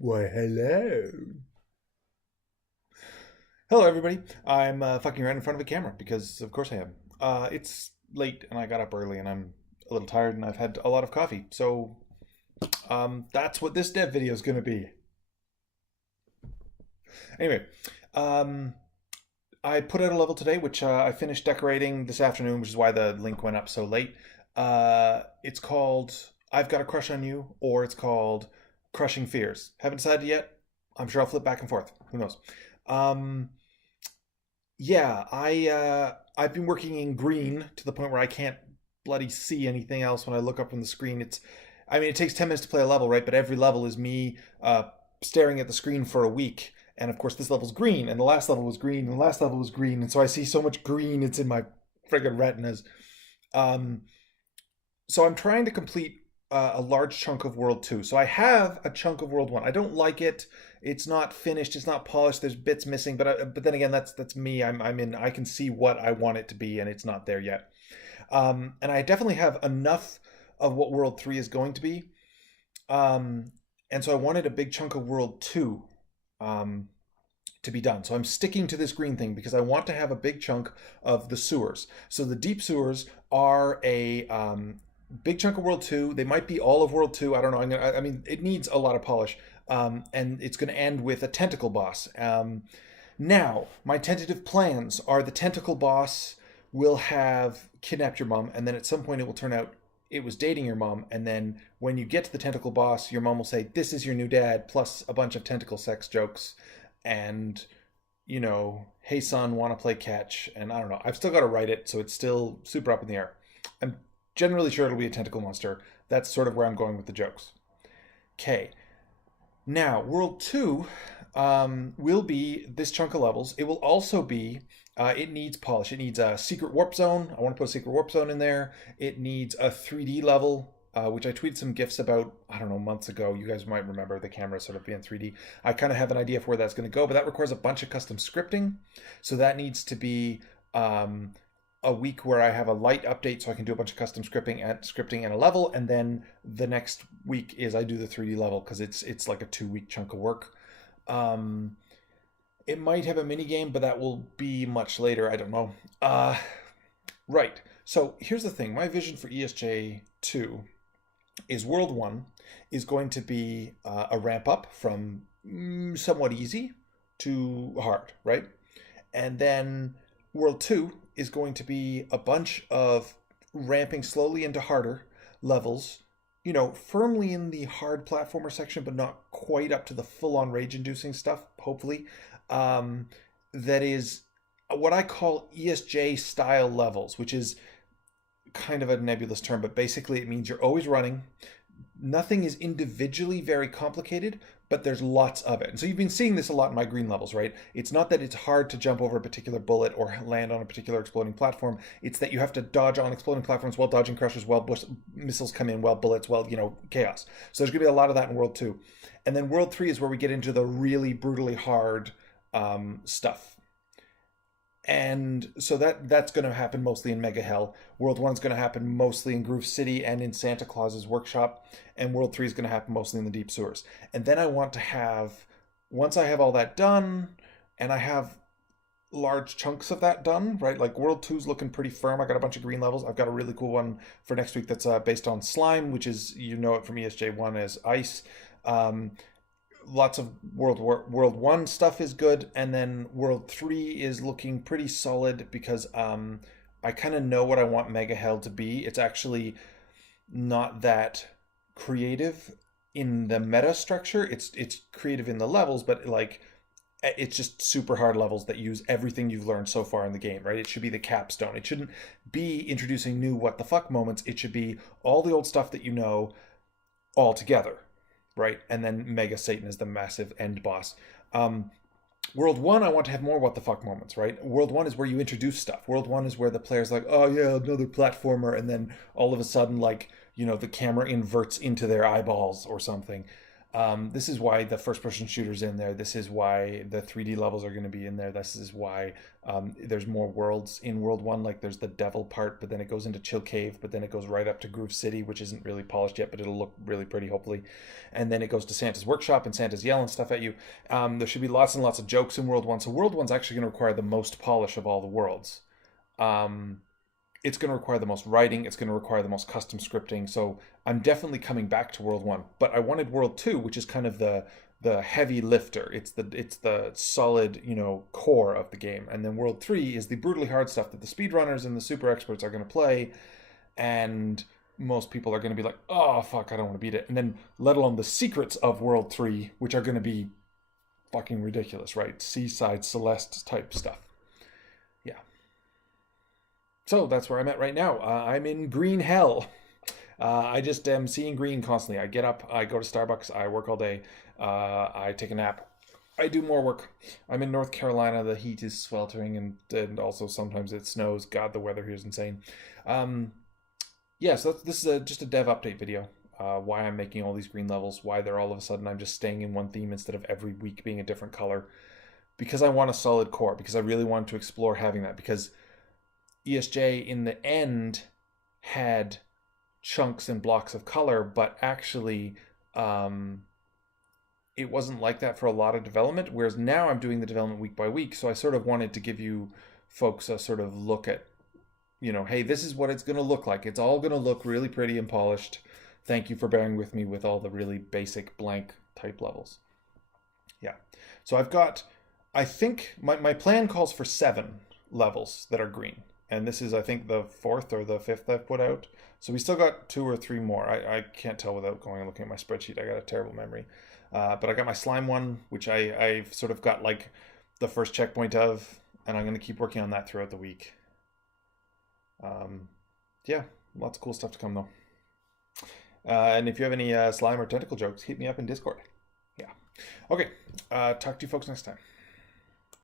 Why, hello. Hello, everybody. I'm fucking around in front of a camera because, of course, I am. It's late and I got up early and I'm a little tired and I've had a lot of coffee. So, that's what this dev video is going to be. Anyway, um, I put out a level today, which I finished decorating this afternoon, which is why the link went up so late. It's called I've Got a Crush on You, or it's called Crushing Fears. Haven't decided yet. I'm sure I'll flip back and forth. Who knows? Um, Yeah, I've been working in green to the point where I can't bloody see anything else when I look up on the screen. I mean, it takes 10 minutes to play a level, right? But every level is me staring at the screen for a week. And of course, this level's green, and the last level was green, and the last level was green, and so I see so much green, it's in my friggin' retinas. Um, so I'm trying to complete a large chunk of World 2. So I have a chunk of World 1. I don't like it. It's not finished. It's not polished. There's bits missing. But then again, that's me. I'm in. I can see what I want it to be, and it's not there yet. And I definitely have enough of what World 3 is going to be. Um, and so I wanted a big chunk of World 2 um, to be done. So I'm sticking to this green thing because I want to have a big chunk of the sewers. So the deep sewers are a big chunk of World 2. They might be all of World 2. I don't know. I mean, it needs a lot of polish. And it's going to end with a tentacle boss. Now, my tentative plans are the tentacle boss will have kidnapped your mom, and then at some point it will turn out it was dating your mom, and then when you get to the tentacle boss, your mom will say, "This is your new dad," plus a bunch of tentacle sex jokes, and "Hey son, want to play catch?" And I don't know. I've still got to write it, so it's still super up in the air. I'm generally sure it'll be a tentacle monster. That's sort of where I'm going with the jokes. Okay. Now, World 2 will be this chunk of levels. It will also be, it needs polish. It needs a secret warp zone. I want to put a secret warp zone in there. It needs a 3D level, which I tweeted some GIFs about, I don't know, months ago. You guys might remember the camera sort of being 3D. I kind of have an idea for where that's going to go, but that requires a bunch of custom scripting. So that needs to be a week where I have a light update so I can do a bunch of custom scripting and a level, and then the next week is I do the 3D level because it's like a 2 week chunk of work. Um, it might have a mini game, but that will be much later. I don't know. Right. So here's the thing. My vision for ESJ 2 is World 1 is going to be a ramp up from somewhat easy to hard, right? And then World 2 is going to be a bunch of ramping slowly into harder levels, firmly in the hard platformer section, but not quite up to the full on rage inducing stuff, hopefully. Um, that is what I call ESJ style levels, which is kind of a nebulous term, but basically it means you're always running. Nothing is individually very complicated, but there's lots of it. And so you've been seeing this a lot in my green levels, right? It's not that it's hard to jump over a particular bullet or land on a particular exploding platform. It's that you have to dodge on exploding platforms while dodging crushers, while missiles come in, while bullets, while, chaos. So there's going to be a lot of that in World 2. And then World 3 is where we get into the really brutally hard stuff. And so that's going to happen mostly in Mega Hell. World 1 is going to happen mostly in Groove City and in Santa Claus's workshop, and World 3 is going to happen mostly in the deep sewers. And then I want to have, once I have all that done, and I have large chunks of that done, right? Like World 2 is looking pretty firm. I got a bunch of green levels. I've got a really cool one for next week that's based on slime, which is, it from ESJ1 as ice. Lots of World 1 stuff is good, and then World 3 is looking pretty solid because I kind of know what I want Mega Hell to be. It's actually not that creative in the meta structure. It's creative in the levels, but like it's just super hard levels that use everything you've learned so far in the game, right? It should be the capstone. It shouldn't be introducing new what the fuck moments. It should be all the old stuff that you know all together, right? And then Mega Satan is the massive end boss. World 1, I want to have more what the fuck moments, right? World 1 is where you introduce stuff. World 1 is where the player's like, oh yeah, another platformer, and then all of a sudden, like, the camera inverts into their eyeballs or something. This is why the first-person shooter's in there. This is why the 3D levels are going to be in there. This is why there's more worlds in World 1. Like there's the devil part, but then it goes into Chill Cave, but then it goes right up to Groove City, which isn't really polished yet, but it'll look really pretty, hopefully. And then it goes to Santa's Workshop, and Santa's yelling stuff at you. There should be lots and lots of jokes in World 1. So World 1's actually going to require the most polish of all the worlds. It's going to require the most writing. It's going to require the most custom scripting. So I'm definitely coming back to World 1. But I wanted World 2, which is kind of the heavy lifter. It's the solid, core of the game. And then World 3 is the brutally hard stuff that the speedrunners and the super experts are going to play. And most people are going to be like, oh, fuck, I don't want to beat it. And then let alone the secrets of World 3, which are going to be fucking ridiculous, right? Seaside Celeste type stuff. Yeah. So that's where I'm at right now. I'm in green hell. I just am seeing green constantly. I get up, I go to Starbucks, I work all day, I take a nap, I do more work. I'm in North Carolina. The heat is sweltering, and also sometimes it snows. God, the weather here is insane. Yeah, so this is just a dev update video. Why I'm making all these green levels, why they're all of a sudden I'm just staying in one theme instead of every week being a different color. Because I want a solid core, because I really want to explore having that, because ESJ in the end had chunks and blocks of color, but actually it wasn't like that for a lot of development, whereas now I'm doing the development week by week. So I sort of wanted to give you folks a sort of look at, hey, this is what it's going to look like. It's all going to look really pretty and polished. Thank you for bearing with me with all the really basic blank type levels. Yeah. So I think my plan calls for 7 levels that are green. And this is, I think, the 4th or the 5th I've put out. So we still got 2 or 3 more. I can't tell without going and looking at my spreadsheet. I got a terrible memory. But I got my slime one, which I've sort of got like the first checkpoint of, and I'm going to keep working on that throughout the week. Yeah, lots of cool stuff to come though. And if you have any slime or tentacle jokes, hit me up in Discord. Yeah. Okay, talk to you folks next time.